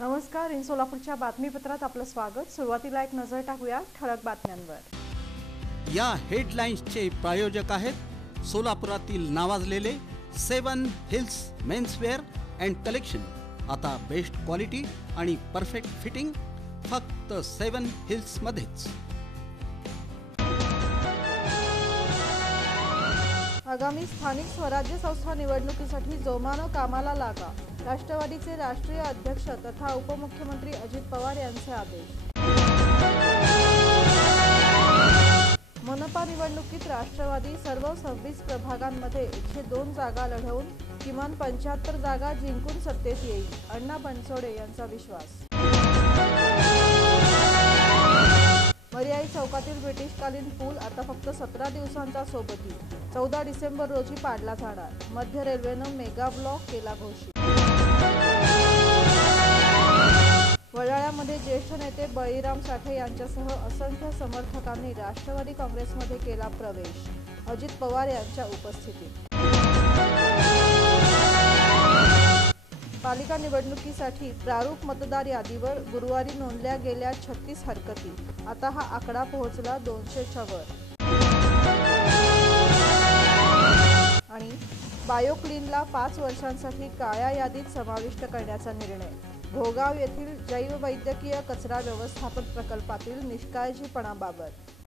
नमस्कार. इन सोलापूरच्या बातमीपत्रात आपलं स्वागत. सुरुवातीला एक नजर टाकूया ठळक बातम्यांवर. या हेडलाईन्सचे प्रायोजक आहेत सोलापुरातील नावाजलेले 7 हिल्स मेन्सवेअर अँड कलेक्शन. आता बेस्ट क्वालिटी आणि परफेक्ट फिटिंग फक्त 7 हिल्स मध्येच. आगामी स्थानिक स्वराज्य संस्था निवडणुकीसाठी जोमानं कामाला लागा. राष्ट्रवादीचे राष्ट्रीय अध्यक्ष तथा उपमुख्यमंत्री अजित पवार यांचे आदेश. मनपा निवडणुकीत राष्ट्रवादी सर्व 26 प्रभागांमध्ये 102 जागा लढवून किमान 75 जागा जिंकून सत्तेत येईल, अण्णा बनसोडे यांचा विश्वास. मर्याई चौकातील ब्रिटिशकालीन पूल आता फक्त 17 दिवसांचा सोबती. 14 डिसेंबर रोजी पाडला जाणार. मध्य रेल्वेनं मेगा ब्लॉक केला घोषित. वडाळ्यामध्ये ज्येष्ठ नेते बळीराम साठे यांच्यासह असंख्य समर्थकांनी राष्ट्रवादी काँग्रेसमध्ये केला प्रवेश, अजित पवार यांच्या उपस्थितीत. पालिका निवडणुकीसाठी प्रारूप मतदार यादीवर गुरुवारी नोंदल्या गेल्या 36 हरकती. आता हा आकडा पोहोचला 200च्या वर. आणि बायोक्लीनला 5 वर्षांसाठी काळ्या यादीत समाविष्ट करण्याचा निर्णय. भोगाव येथील जैववैद्यकीय कचरा व्यवस्थापन प्रकल्पातील निष्काळजीपणाबाबत